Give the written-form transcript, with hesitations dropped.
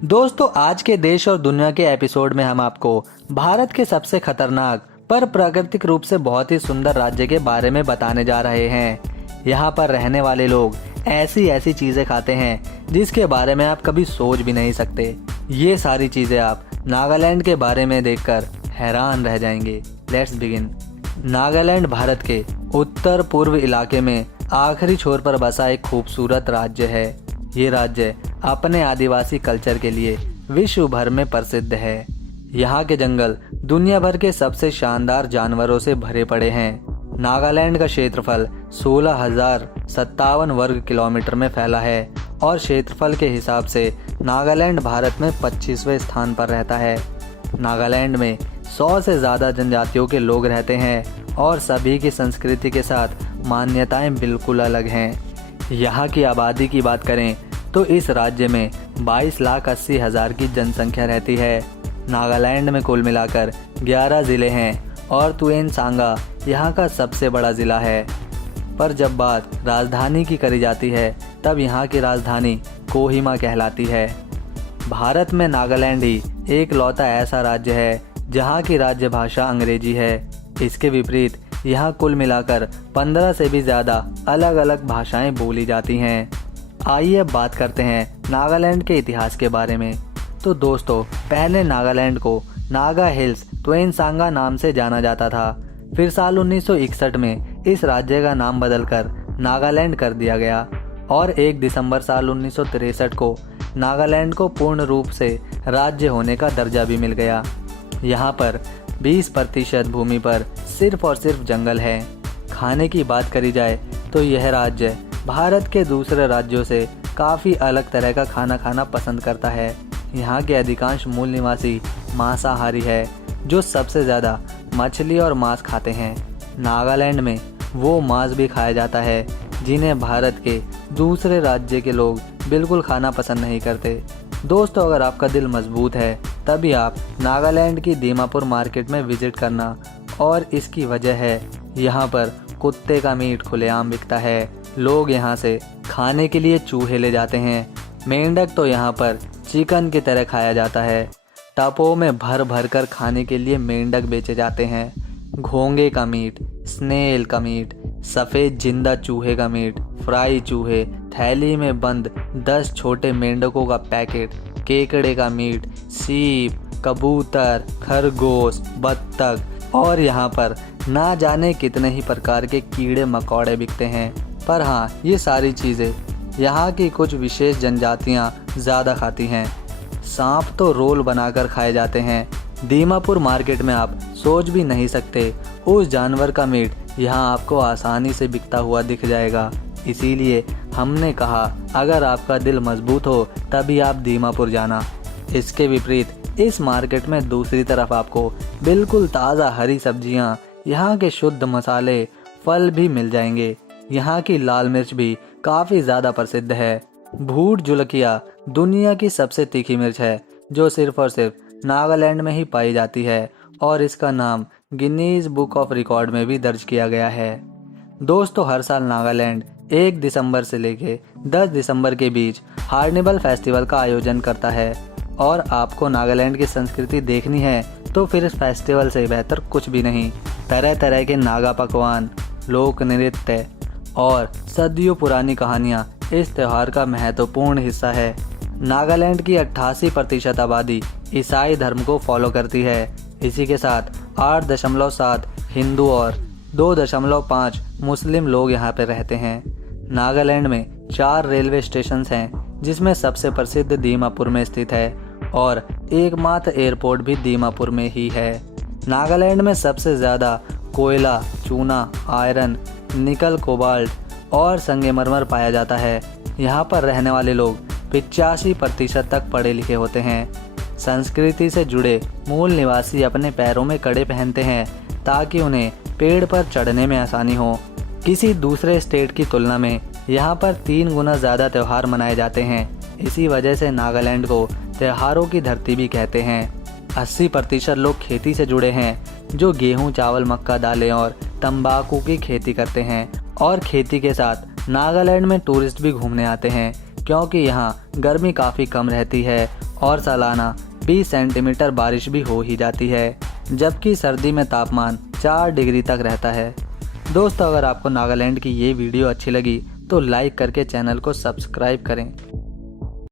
दोस्तों, आज के देश और दुनिया के एपिसोड में हम आपको भारत के सबसे खतरनाक पर प्राकृतिक रूप से बहुत ही सुंदर राज्य के बारे में बताने जा रहे हैं। यहाँ पर रहने वाले लोग ऐसी ऐसी चीजें खाते हैं जिसके बारे में आप कभी सोच भी नहीं सकते। ये सारी चीजें आप नागालैंड के बारे में देखकर हैरान रह जाएंगे। Let's begin. नागालैंड भारत के उत्तर पूर्व इलाके में आखिरी छोर पर बसा एक खूबसूरत राज्य है। ये राज्य अपने आदिवासी कल्चर के लिए विश्व भर में प्रसिद्ध है। यहाँ के जंगल दुनिया भर के सबसे शानदार जानवरों से भरे पड़े हैं। नागालैंड का क्षेत्रफल 16,057 वर्ग किलोमीटर में फैला है और क्षेत्रफल के हिसाब से नागालैंड भारत में 25वें स्थान पर रहता है। नागालैंड में 100 से ज़्यादा जनजातियों के लोग रहते हैं और सभी की संस्कृति के साथ मान्यताएं बिल्कुल अलग हैं। यहाँ की आबादी की बात करें तो इस राज्य में 22,80,000 की जनसंख्या रहती है। नागालैंड में कुल मिलाकर 11 ज़िले हैं और तुएन सांगा यहाँ का सबसे बड़ा ज़िला है। पर जब बात राजधानी की करी जाती है तब यहाँ की राजधानी कोहिमा कहलाती है। भारत में नागालैंड ही एक लौता ऐसा राज्य है जहाँ की राज्य भाषा अंग्रेजी है। इसके विपरीत यहाँ कुल मिलाकर 15 से भी ज़्यादा अलग अलग भाषाएं बोली जाती हैं। आइए अब बात करते हैं नागालैंड के इतिहास के बारे में। तो दोस्तों, पहले नागालैंड को नागा हिल्स तुएन सांगा नाम से जाना जाता था। फिर साल 1961 में इस राज्य का नाम बदलकर नागालैंड कर दिया गया और 1 दिसंबर साल 1963 को नागालैंड को पूर्ण रूप से राज्य होने का दर्जा भी मिल गया। यहाँ पर 20% भूमि पर सिर्फ और सिर्फ जंगल है। खाने की बात करी जाए तो यह राज्य भारत के दूसरे राज्यों से काफ़ी अलग तरह का खाना खाना पसंद करता है। यहाँ के अधिकांश मूल निवासी मांसाहारी है जो सबसे ज़्यादा मछली और मांस खाते हैं। नागालैंड में वो मांस भी खाया जाता है जिन्हें भारत के दूसरे राज्य के लोग बिल्कुल खाना पसंद नहीं करते। दोस्तों, अगर आपका दिल मजबूत है तभी आप नागालैंड की दीमापुर मार्केट में विजिट करना। और इसकी वजह है यहाँ पर कुत्ते का मीट खुलेआम बिकता है। लोग यहाँ से खाने के लिए चूहे ले जाते हैं। मेंढक तो यहाँ पर चिकन की तरह खाया जाता है। टपों में भर भर कर खाने के लिए मेंढक बेचे जाते हैं। घोंगे का मीट, स्नेल का मीट, सफ़ेद जिंदा चूहे का मीट, फ्राई चूहे, थैली में बंद 10 छोटे मेंढकों का पैकेट, केकड़े का मीट, सीप, कबूतर, खरगोश, बत्तख और यहाँ पर ना जाने कितने ही प्रकार के कीड़े मकोड़े बिकते हैं। पर हाँ, ये सारी चीज़ें यहाँ की कुछ विशेष जनजातियाँ ज़्यादा खाती हैं। सांप तो रोल बनाकर खाए जाते हैं। दीमापुर मार्केट में आप सोच भी नहीं सकते उस जानवर का मीट यहाँ आपको आसानी से बिकता हुआ दिख जाएगा। इसीलिए हमने कहा अगर आपका दिल मजबूत हो तभी आप दीमापुर जाना। इसके विपरीत इस मार्केट में दूसरी तरफ आपको बिल्कुल ताज़ा हरी सब्जियाँ, यहाँ के शुद्ध मसाले, फल भी मिल जाएंगे। यहाँ की लाल मिर्च भी काफ़ी ज़्यादा प्रसिद्ध है। भूट जुलकिया दुनिया की सबसे तीखी मिर्च है जो सिर्फ और सिर्फ नागालैंड में ही पाई जाती है और इसका नाम गिनीज बुक ऑफ रिकॉर्ड में भी दर्ज किया गया है। दोस्तों, हर साल नागालैंड 1 दिसंबर से लेके 10 दिसंबर के बीच हार्निवल फेस्टिवल का आयोजन करता है। और आपको नागालैंड की संस्कृति देखनी है तो फिर इस फेस्टिवल से बेहतर कुछ भी नहीं। तरह तरह के नागा पकवान, लोक नृत्य और सदियों पुरानी कहानियाँ इस त्यौहार का महत्वपूर्ण हिस्सा है। नागालैंड की 88% आबादी ईसाई धर्म को फॉलो करती है। इसी के साथ 8.7 हिंदू और 2.5 मुस्लिम लोग यहाँ पर रहते हैं। नागालैंड में 4 रेलवे स्टेशन हैं जिसमें सबसे प्रसिद्ध दीमापुर में स्थित है और एकमात्र एयरपोर्ट भी दीमापुर में ही है। नागालैंड में सबसे ज़्यादा कोयला, चूना, आयरन, निकल, कोबाल्ट और संगमरमर पाया जाता है। यहाँ पर रहने वाले लोग 85% तक पढ़े लिखे होते हैं। संस्कृति से जुड़े मूल निवासी अपने पैरों में कड़े पहनते हैं ताकि उन्हें पेड़ पर चढ़ने में आसानी हो। किसी दूसरे स्टेट की तुलना में यहाँ पर 3 गुना ज़्यादा त्यौहार मनाए जाते हैं। इसी वजह से नागालैंड को त्योहारों की धरती भी कहते हैं। 80% लोग खेती से जुड़े हैं जो गेहूं, चावल, मक्का, दालें और तंबाकू की खेती करते हैं। और खेती के साथ नागालैंड में टूरिस्ट भी घूमने आते हैं क्योंकि यहाँ गर्मी काफ़ी कम रहती है और सालाना 20 सेंटीमीटर बारिश भी हो ही जाती है, जबकि सर्दी में तापमान 4 डिग्री तक रहता है। दोस्तों, अगर आपको नागालैंड की ये वीडियो अच्छी लगी तो लाइक करके चैनल को सब्सक्राइब करें।